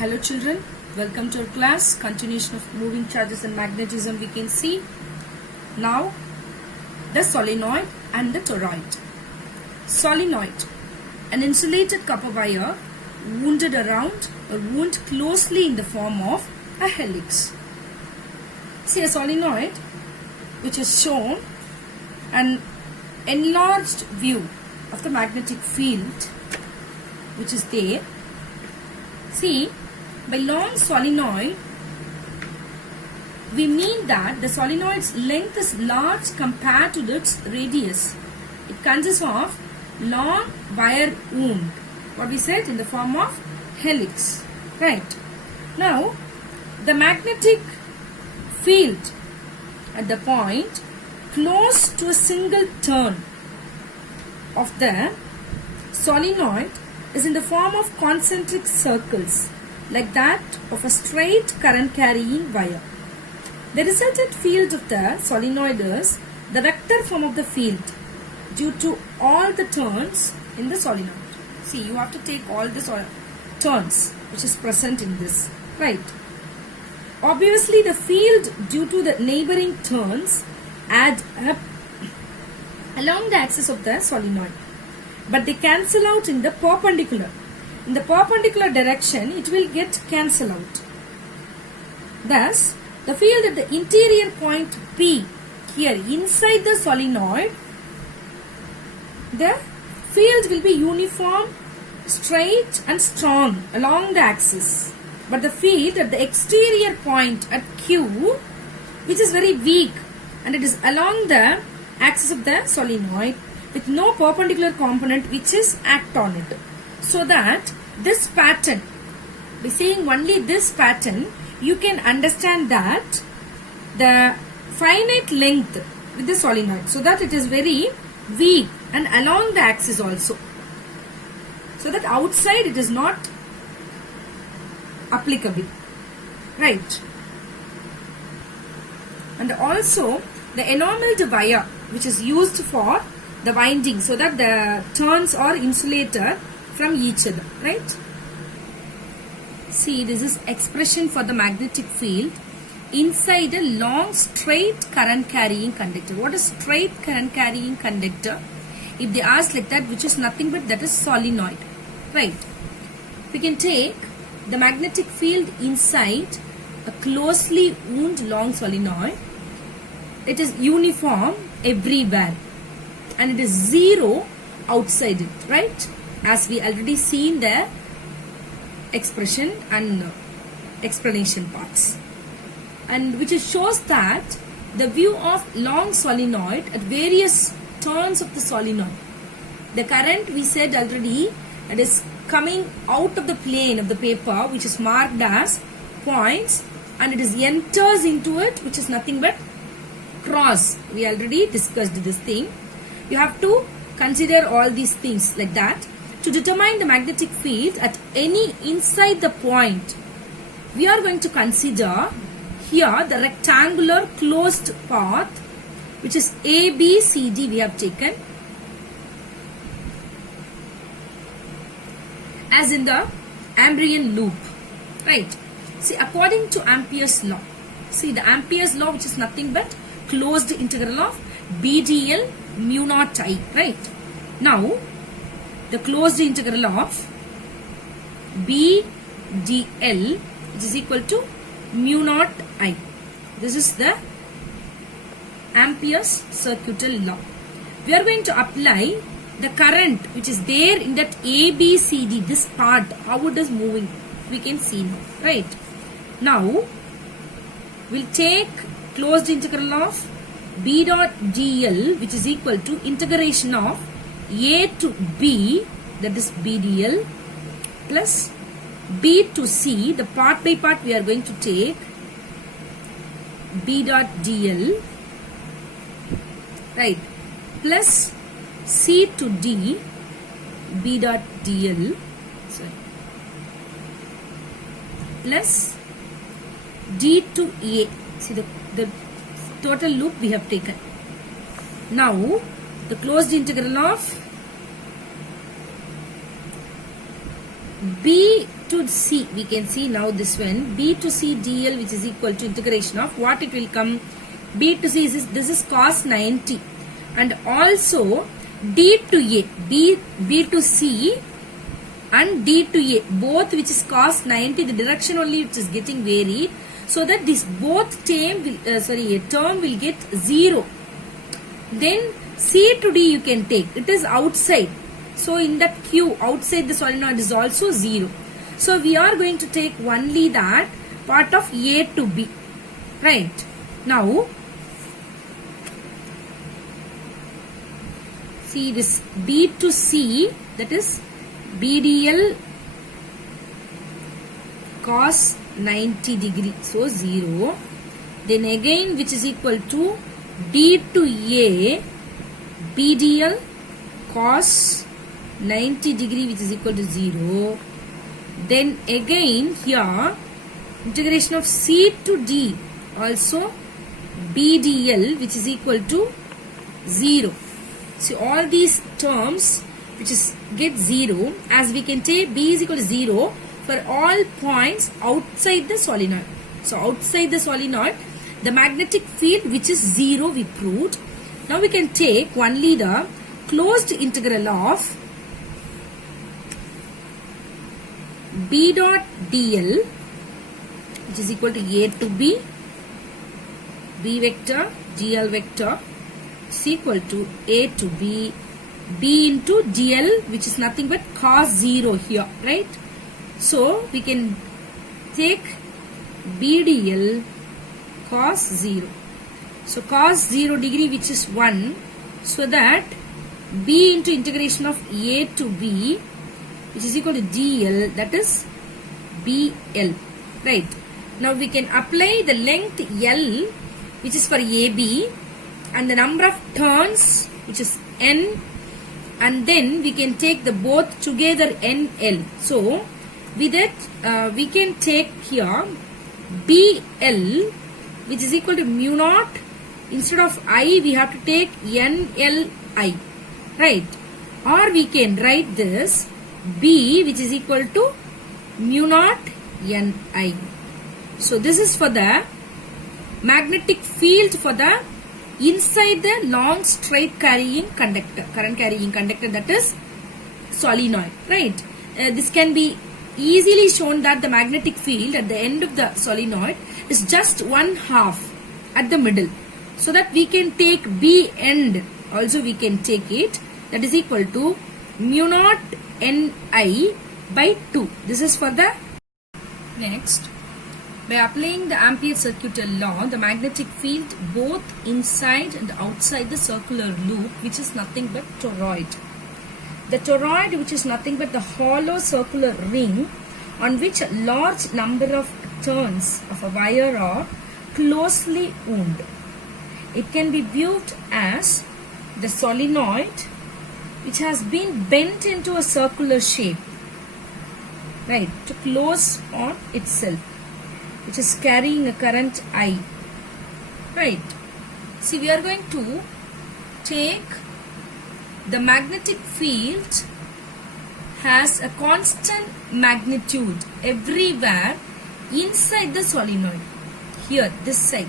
Hello children, welcome to our class. Continuation of moving charges and magnetism we can see. Now the solenoid and the toroid. Solenoid, an insulated copper wire wounded around or wound closely in the form of a helix. See a solenoid which is shown an enlarged view of the magnetic field which is there. See, by long solenoid, we mean that the solenoid's length is large compared to its radius. It consists of long wire wound, what we said, in the form of helix. Right. Now, the magnetic field at the point close to a single turn of the solenoid is in the form of concentric circles, like that of a straight current carrying wire. The resultant field of the solenoid is the vector form of the field due to all the turns in the solenoid. See, you have to take all the turns which is present in this, right? Obviously, the field due to the neighboring turns add up along the axis of the solenoid, but they cancel out in the perpendicular. In the perpendicular direction, it will get cancelled out. Thus, the field at the interior point P, here inside the solenoid, the field will be uniform, straight and strong along the axis. But the field at the exterior point at Q, which is very weak, and it is along the axis of the solenoid with no perpendicular component which is act on it. So that this pattern, by saying only this pattern, you can understand that the finite length with the solenoid, so that it is very weak and along the axis also. So that outside it is not applicable. Right. And also the enameled wire which is used for the winding, so that the turns are insulated from each other, right? See, this is expression for the magnetic field inside a long straight current carrying conductor. What is straight current carrying conductor? If they ask like that, which is nothing but that is solenoid, right? We can take the magnetic field inside a closely wound long solenoid. It is uniform everywhere, and it is zero outside it, right? As we already seen the expression and explanation parts, and which shows that the view of long solenoid at various turns of the solenoid, the current we said already, it is coming out of the plane of the paper which is marked as points, and it is enters into it which is nothing but cross. We already discussed this thing. You have to consider all these things like that. To determine the magnetic field at any inside the point, we are going to consider here the rectangular closed path which is ABCD we have taken as in the Ambrian loop, right? See, according to Ampere's law, see the Ampere's law which is nothing but closed integral of BdL mu naught I, right? Now, the closed integral of BdL, which is equal to mu naught I. This is the Ampere's circuital law. We are going to apply the current which is there in that ABCD, this part, how it is moving. We can see now, right? Now, we'll take closed integral of B dot dl, which is equal to integration of A to B, that is BdL, plus B to C, the part by part we are going to take B dot dl, right, plus C to D, B dot dl, sorry, plus D to A. See the total loop we have taken. Now, the closed integral of B to C, we can see now this one, B to C dl, which is equal to integration of what it will come. B to C is this is cos 90, and also D to A, B to C and D to A, both which is cos 90, the direction only which is getting varied, so that this both term will get 0. Then C to D you can take, it is outside. So in that Q, outside the solenoid is also 0. So we are going to take only that part of A to B. Right. Now, see this B to C, that is BDL cos 90 degree. So 0. Then again which is equal to D to A BDL cos 90 degree, which is equal to 0. Then again here integration of C to D, also BDL, which is equal to 0. See all these terms which is get 0, as we can take B is equal to 0 for all points outside the solenoid. So outside the solenoid, the magnetic field which is 0 we proved. Now we can take only the closed integral of B dot dl, which is equal to A to B, B vector, dl vector is equal to A to B, B into dl, which is nothing but cos 0 here, right? So we can take B dl cos 0. So cos 0 degree, which is 1, so that B into integration of A to B, which is equal to dl, that is BL, right? Now we can apply the length L, which is for AB, and the number of turns, which is N, and then we can take the both together NL. So with that we can take here BL, which is equal to mu naught. Instead of I, we have to take NLI, right? Or we can write this B, which is equal to mu naught Ni. So this is for the magnetic field for the inside the long straight carrying conductor, current carrying conductor, that is solenoid, right? This can be easily shown that the magnetic field at the end of the solenoid is just 1/2 at the middle, so that we can take B end also we can take it, that is equal to mu naught Ni by 2. This is for the next. By applying the Ampere circuital law, the magnetic field both inside and outside the circular loop, which is nothing but toroid. The toroid, which is nothing but the hollow circular ring on which a large number of turns of a wire are closely wound. It can be viewed as the solenoid which has been bent into a circular shape, right, to close on itself, which is carrying a current I, right. See, we are going to take the magnetic field has a constant magnitude everywhere inside the solenoid, here this side,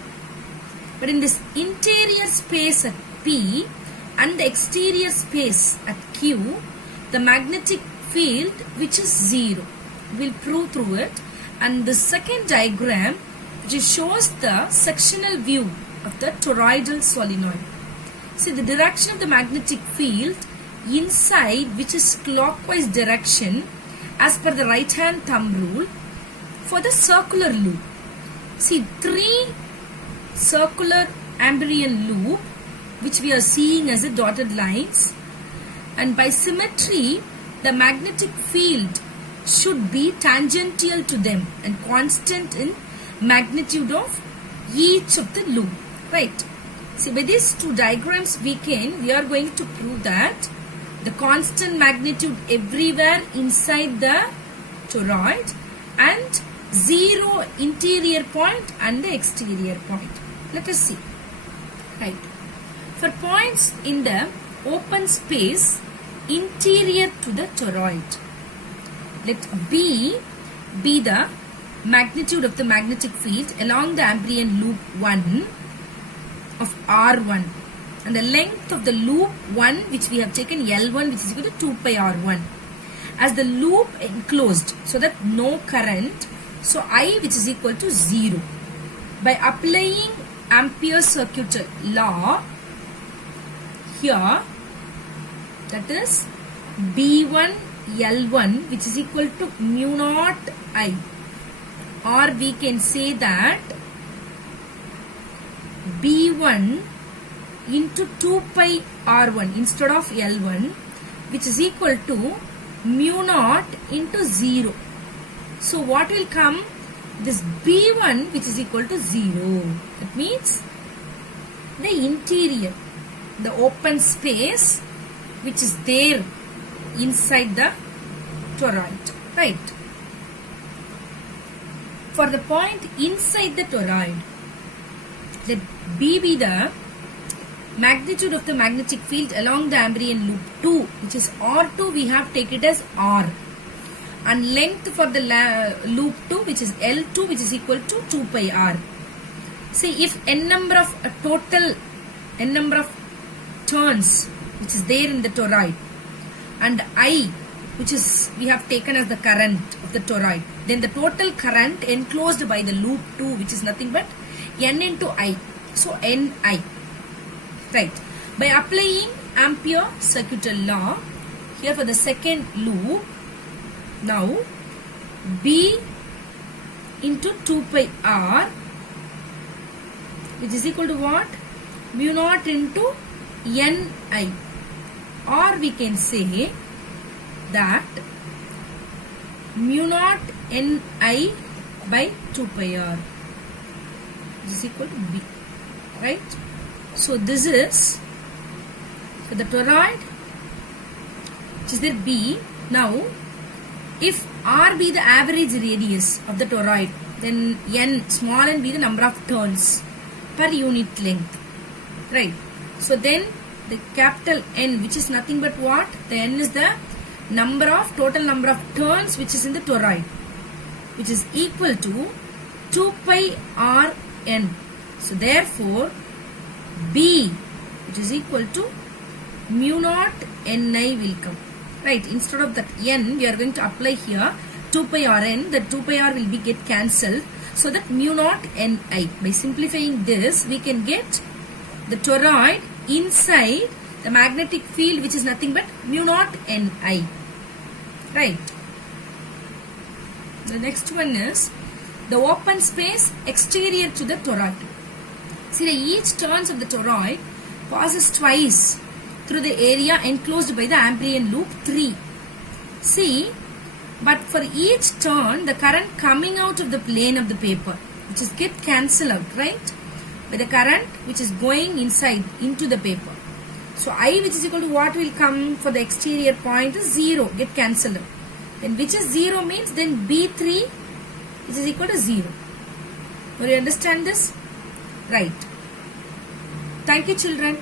but in this interior space at P and the exterior space at Q, the magnetic field which is 0. We'll prove through it. And the second diagram, which shows the sectional view of the toroidal solenoid. See, the direction of the magnetic field inside, which is clockwise direction as per the right hand thumb rule for the circular loop. See, 3 circular Amberian loop, which we are seeing as a dotted lines, and by symmetry the magnetic field should be tangential to them and constant in magnitude of each of the loop, right? See, by these 2 diagrams we are going to prove that the constant magnitude everywhere inside the toroid and 0 interior point and the exterior point. Let us see, right? For points in the open space interior to the toroid, let B be the magnitude of the magnetic field along the Amperean loop 1 of R1, and the length of the loop 1 which we have taken L1, which is equal to 2 pi R1, as the loop enclosed, so that no current, so I which is equal to 0. By applying Ampere's circuit law here, that is B1 L1 which is equal to mu naught I, or we can say that B1 into 2 pi R1 instead of L1, which is equal to mu naught into 0. So what will come? This B1 which is equal to 0. That means the interior, the open space which is there inside the toroid, right? For the point inside the toroid, let B be the magnitude of the magnetic field along the Amperean loop 2, which is R2, we have taken it as R, and length for the loop 2, which is L2, which is equal to 2 pi R. See, if n number of turns which is there in the toroid, and I which is we have taken as the current of the toroid, then the total current enclosed by the loop 2, which is nothing but N into I, so Ni, right? By applying Ampere circuit law here for the second loop, now B into 2 pi R, which is equal to what? Mu naught into Ni, or we can say that mu naught Ni by 2 pi R, which is equal to B, right? So this is for the toroid, which is there B. Now if R be the average radius of the toroid, then N, small n, be the number of turns per unit length, right? So then the capital N, which is nothing but what? The N is the total number of turns which is in the toroid, which is equal to 2 pi R N. So therefore B, which is equal to mu naught Ni will come, right? Instead of that N, we are going to apply here 2 pi Rn. The 2 pi R will be get cancelled, so that mu naught Ni. By simplifying this, we can get the toroid inside the magnetic field, which is nothing but mu naught Ni, right? The next one is the open space exterior to the toroid. See, each turns of the toroid passes twice through the area enclosed by the Amperean loop 3. See, but for each turn, the current coming out of the plane of the paper, which is get cancelled out, right? By the current which is going inside into the paper. So I, which is equal to what will come for the exterior point, is 0, get cancelled out. Then which is 0 means then B3, which is equal to 0. Do you understand this? Right. Thank you, children.